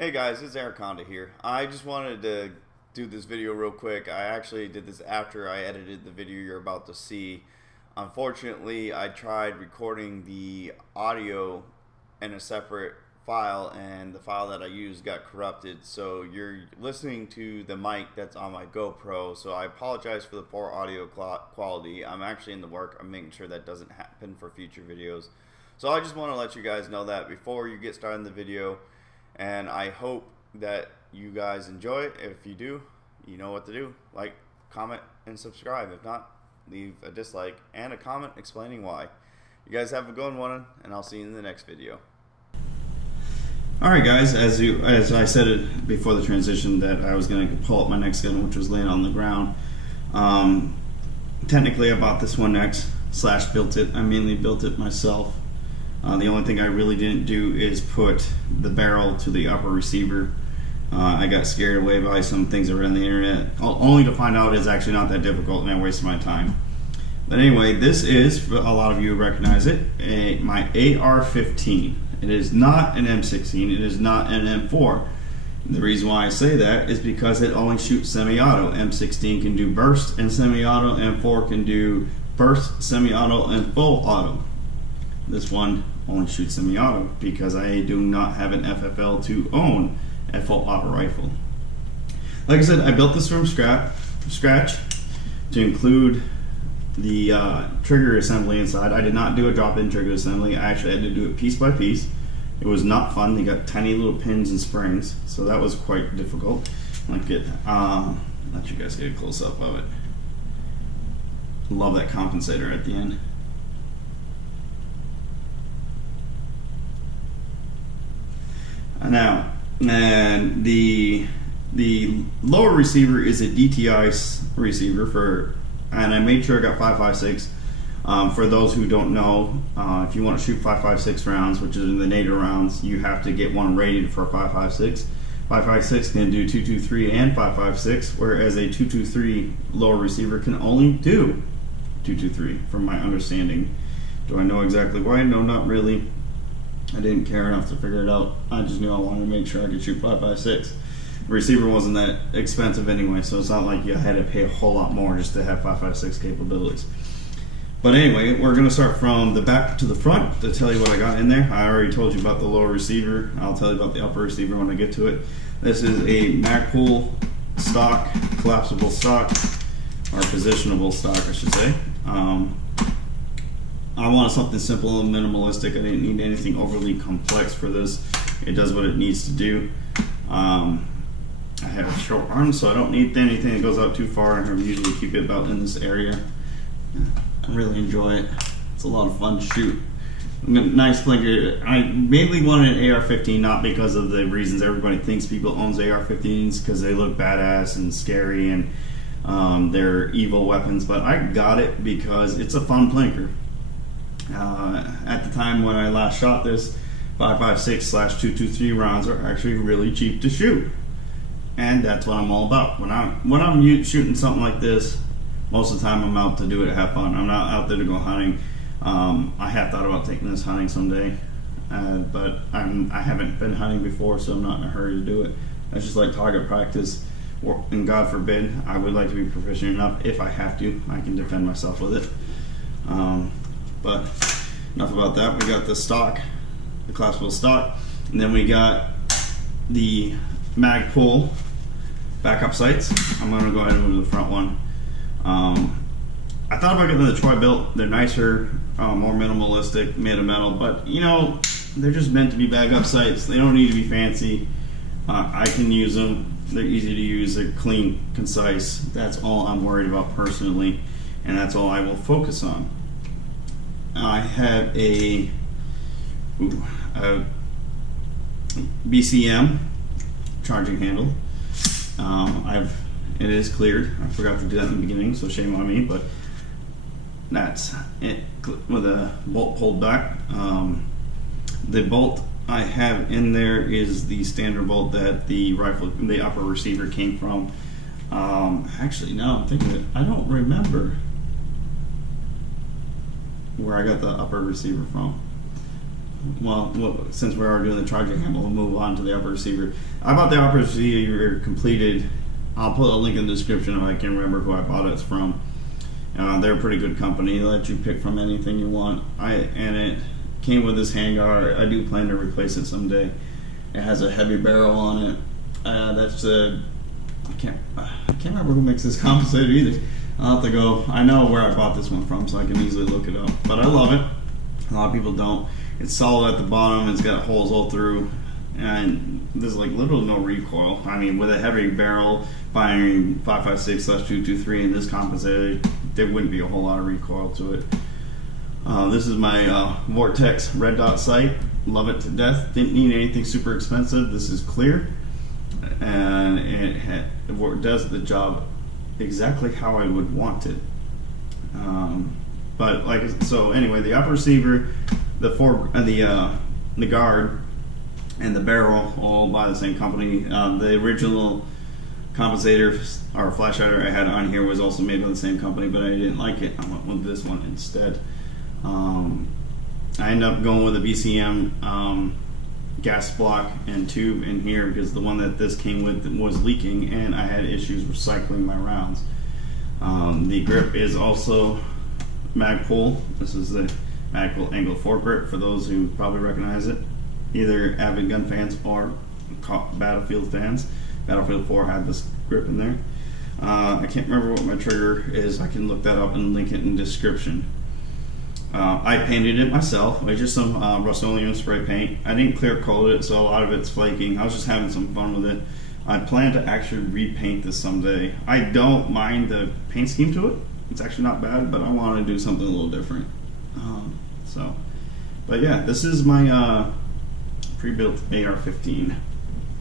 Hey guys, it's Anaconda here. I just wanted to do this video real quick. I actually did this after I edited the video you're about to see. Unfortunately, I tried recording the audio in a separate file and the file that I used got corrupted. So you're listening to the mic that's on my GoPro. So I apologize for the poor audio quality. I'm actually in the work. I'm making sure that doesn't happen for future videos. So I just want to let you guys know that before you get started in the video. And I hope that you guys enjoy it. If you do, you know what to do. Like, comment, and subscribe. If not, leave a dislike and a comment explaining why. You guys have a good one, and I'll see you in the next video. Alright guys, as I said it before the transition that I was going to pull up my next gun, which was laying on the ground. Technically I bought this one next, / built it. I mainly built it myself. The only thing I really didn't do is put the barrel to the upper receiver. I got scared away by some things that were on the internet, only to find out it's actually not that difficult and I wasted my time. But anyway, this is, a lot of you recognize it, my AR-15. It is not an M16, it is not an M4. The reason why I say that is because it only shoots semi-auto. M16 can do burst and semi-auto, M4 can do burst, semi-auto, and full auto. This one only shoots semi-auto because I do not have an FFL to own a full auto rifle. Like I said, I built this from scratch to include the trigger assembly inside. I did not do a drop-in trigger assembly. I actually had to do it piece by piece. It was not fun. They got tiny little pins and springs, so that was quite difficult. Let you guys get a close-up of it. Love that compensator at the end. Now, and the lower receiver is a DTI receiver and I made sure I got 5.56. For those who don't know, if you want to shoot 5.56 rounds, which is in the NATO rounds, you have to get one rated for 5.56. 5.56 can do 223 and 5.56, whereas a 223 lower receiver can only do 223, from my understanding. Do I know exactly why? No, not really. I didn't care enough to figure it out. I just knew I wanted to make sure I could shoot 5.56. The receiver wasn't that expensive anyway, so it's not like you had to pay a whole lot more just to have 5.56 capabilities. But anyway, we're going to start from the back to the front to tell you what I got in there. I already told you about the lower receiver. I'll tell you about the upper receiver when I get to it. This is a Magpul stock, collapsible stock, or positionable stock I should say. I wanted something simple and minimalistic. I didn't need anything overly complex for this. It does what it needs to do. I have short arms, so I don't need anything that goes out too far. I usually keep it about in this area. I really enjoy it. It's a lot of fun to shoot. Nice blinker. I mainly wanted an AR-15, not because of the reasons everybody thinks people owns AR-15s, because they look badass and scary and they're evil weapons, but I got it because it's a fun blinker. At the time when I last shot this, 5.56/223 rounds are actually really cheap to shoot, and that's what I'm all about. When I'm shooting something like this, most of the time I'm out to do it to have fun. I'm not out there to go hunting. I have thought about taking this hunting someday, but I haven't been hunting before, so I'm not in a hurry to do it. That's just like target practice, and God forbid, I would like to be proficient enough, if I have to, I can defend myself with it. But enough about that. We got the stock, the collapsible stock, and then we got the Magpul backup sights. I'm going to go ahead and move to the front one. I thought about getting the Troy-Bilt. They're nicer, more minimalistic, made of metal, but you know, they're just meant to be backup sights. They don't need to be fancy. I can use them. They're easy to use. They're clean, concise. That's all I'm worried about personally, and that's all I will focus on. I have a BCM charging handle. It is cleared. I forgot to do that in the beginning, so shame on me, but that's it with a bolt pulled back. The bolt I have in there is the standard bolt that the upper receiver came from. Actually, now I'm thinking of it, I don't remember where I got the upper receiver from. since we are doing the charging handle, we'll move on to the upper receiver. I bought the upper receiver completed. I'll put a link in the description if I can remember who I bought it from. They're a pretty good company. They let you pick from anything you want. And it came with this handguard. I do plan to replace it someday. It has a heavy barrel on it. I can't remember who makes this compensator either. I'll have to go. I know where I bought this one from, so I can easily look it up. But I love it. A lot of people don't. It's solid at the bottom. It's got holes all through, and there's like literally no recoil. I mean, with a heavy barrel firing 5.56/223 in this compensator, there wouldn't be a whole lot of recoil to it. This is my Vortex red dot sight. Love it to death. Didn't need anything super expensive. This is clear, and it does the job exactly how I would want it. But anyway, the upper receiver, the guard, and the barrel all by the same company. The original compensator or flash hider I had on here was also made by the same company, but I didn't like it. I went with this one instead. I ended up going with a BCM gas block and tube in here because the one that this came with was leaking, and I had issues recycling my rounds. The grip is also Magpul. This is the Magpul Angle foregrip for those who probably recognize it, either avid gun fans or Battlefield fans. Battlefield 4 had this grip in there. I can't remember what my trigger is. I can look that up and link it in the description. I painted it myself with just some Rust-Oleum spray paint. I didn't clear coat it, so a lot of it's flaking. I was just having some fun with it. I plan to actually repaint this someday. I don't mind the paint scheme to it. It's actually not bad, but I want to do something a little different. But yeah, this is my pre-built AR-15.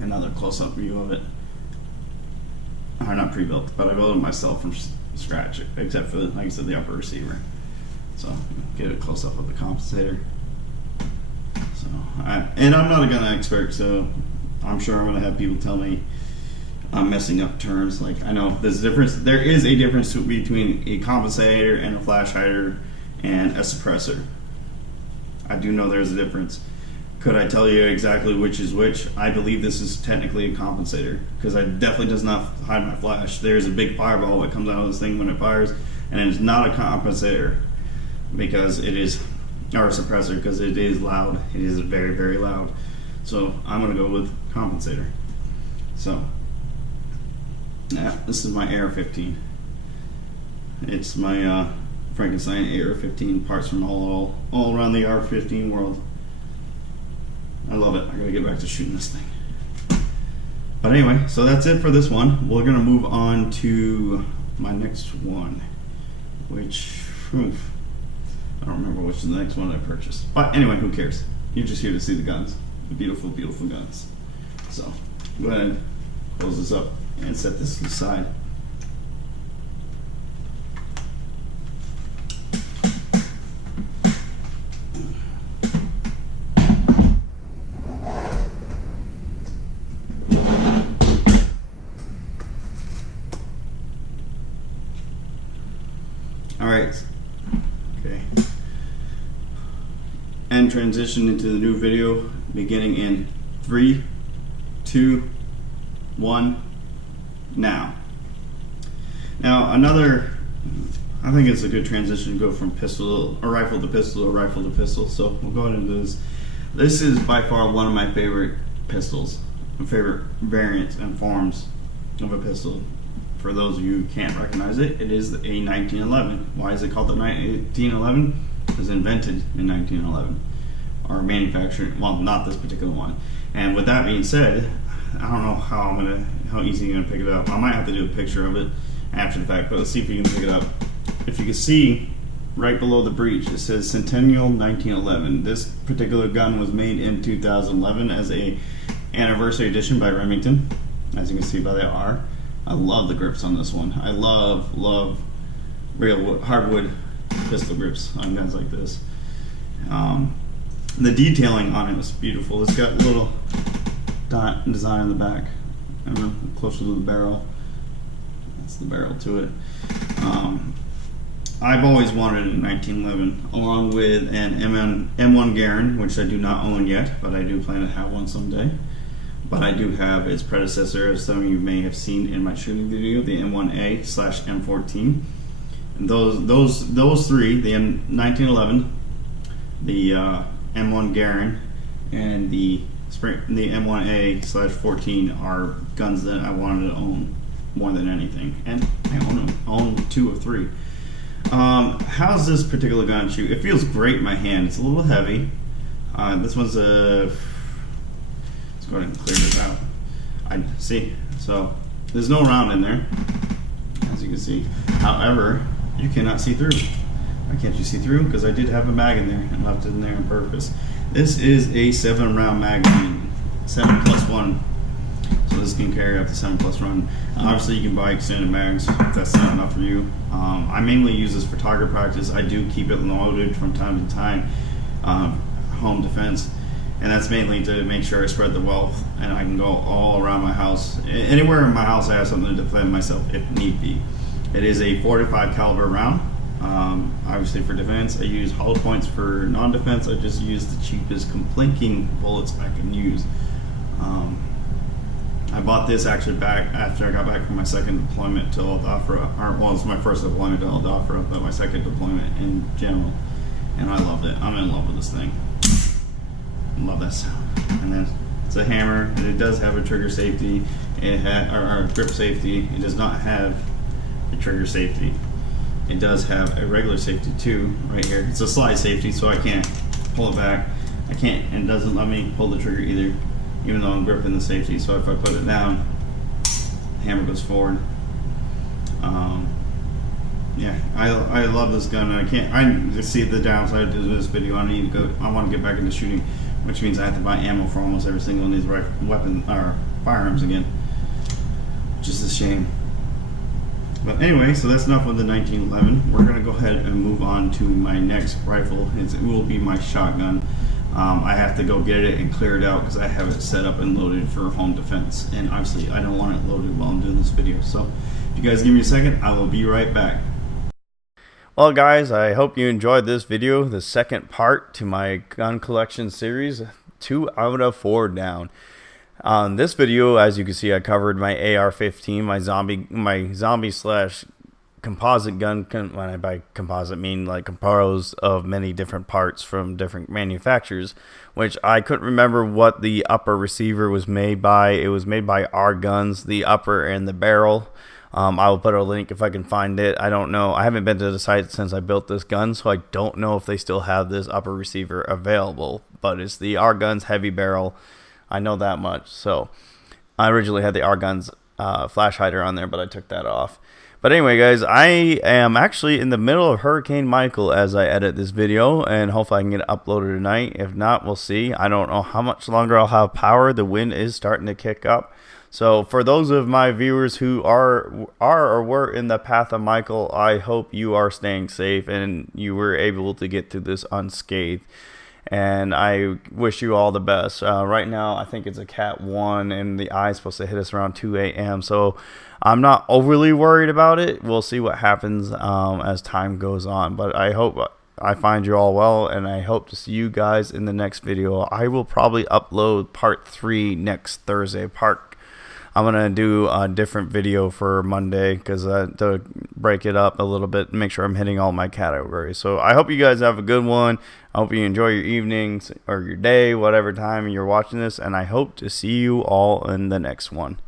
Another close-up view of it. Or not pre-built, but I built it myself from scratch, except for, like I said, the upper receiver. So get a close-up of the compensator. And I'm not a gun expert, so I'm sure I'm going to have people tell me I'm messing up terms. Like, I know there's a difference. There is a difference between a compensator and a flash hider and a suppressor. I do know there's a difference. Could I tell you exactly which is which? I believe this is technically a compensator because it definitely does not hide my flash. There's a big fireball that comes out of this thing when it fires, and it's not a compensator because it is, or a suppressor because it is loud. It is very, very loud. So I'm going to go with compensator. So yeah, this is my AR-15. It's my FrankenGun AR-15 parts from all around the AR-15 world. I love it. I gotta get back to shooting this thing. But anyway, so that's it for this one. We're gonna move on to my next one, which I don't remember which is the next one I purchased. But anyway, who cares? You're just here to see the guns, the beautiful, beautiful guns. So go ahead and close this up and set this aside. Alright, okay, and transition into the new video beginning in 3, 2, 1, now. Now I think it's a good transition to go from pistol or rifle to pistol or rifle to pistol, so we'll go ahead and do this. This is by far one of my favorite pistols, my favorite variants and forms of a pistol. For those of you who can't recognize it, it is a 1911. Why is it called the 1911? It was invented in 1911, or manufactured. Well, not this particular one. And with that being said, I don't know how easy you're gonna pick it up. I might have to do a picture of it after the fact, but let's see if you can pick it up. If you can see right below the breech, it says Centennial 1911. This particular gun was made in 2011 as a anniversary edition by Remington, as you can see by the R. I love the grips on this one. I love real hardwood pistol grips on guns like this. The detailing on it is beautiful. It's got a little dot design on the back. I don't know, closer to the barrel. That's the barrel to it. I've always wanted a 1911, along with an M1 Garand, which I do not own yet, but I do plan to have one someday. But I do have its predecessor, as some of you may have seen in my shooting video, the M1A/M14. And those three, the M1911, the M1 Garand, and the M1A/14 are guns that I wanted to own more than anything, and I own 2 or 3. How's this particular gun shoot? It feels great in my hand. It's a little heavy. This one's a. Let's go ahead and clear this out. I see. So there's no round in there, as you can see. However, you cannot see through. Why can't you see through? Because I did have a mag in there and left it in there on purpose. This is a 7-round magazine, 7+1. So this can carry up to 7+ round. Obviously, you can buy extended mags if that's not enough for you. I mainly use this for target practice. I do keep it loaded from time to time, home defense, and that's mainly to make sure I spread the wealth and I can go all around my house. Anywhere in my house, I have something to defend myself if need be. It is a 45 caliber round. Obviously, for defense, I use hollow points. For non-defense, I just use the cheapest complinking bullets I can use. I bought this actually back after I got back from my second deployment to Al Dhafra. Well, it's my first deployment to Al Dhafra, but my second deployment in general. And I loved it. I'm in love with this thing. I love that sound. And then it's a hammer, and it does have a trigger safety. It or grip safety. It does not have a trigger safety. It does have a regular safety too, right here. It's a slide safety, so I can't pull it back. I can't, and it doesn't let me pull the trigger either, even though I'm gripping the safety. So if I put it down, the hammer goes forward. Yeah, I love this gun. I just see the downside to this video. I want to get back into shooting, which means I have to buy ammo for almost every single one of these firearms again, which is a shame. But anyway, so that's enough with the 1911. We're going to go ahead and move on to my next rifle. It will be my shotgun. I have to go get it and clear it out because I have it set up and loaded for home defense. And obviously, I don't want it loaded while I'm doing this video. So if you guys give me a second, I will be right back. Well, guys, I hope you enjoyed this video, the second part to my gun collection series, 2 out of 4 down. On this video, as you can see, I covered my AR-15, my zombie slash composite gun. When I by composite, mean like composed of many different parts from different manufacturers, which I couldn't remember what the upper receiver was made by. It was made by AR-Guns, the upper and the barrel. I will put a link if I can find it. I don't know. I haven't been to the site since I built this gun, so I don't know if they still have this upper receiver available. But it's the AR-Guns heavy barrel. I know that much. So I originally had the AR-Guns flash hider on there, but I took that off. But anyway, guys, I am actually in the middle of Hurricane Michael as I edit this video, and hopefully I can get it uploaded tonight. If not, we'll see. I don't know how much longer I'll have power. The wind is starting to kick up. So for those of my viewers who are or were in the path of Michael, I hope you are staying safe and you were able to get through this unscathed. And I wish you all the best. Right now, I think it's a Cat 1, and the eye is supposed to hit us around 2 a.m. So I'm not overly worried about it. We'll see what happens as time goes on. But I hope I find you all well, and I hope to see you guys in the next video. I will probably upload part 3 next Thursday. I'm going to do a different video for Monday because to break it up a little bit, make sure I'm hitting all my categories. So I hope you guys have a good one. I hope you enjoy your evenings or your day, whatever time you're watching this, and I hope to see you all in the next one.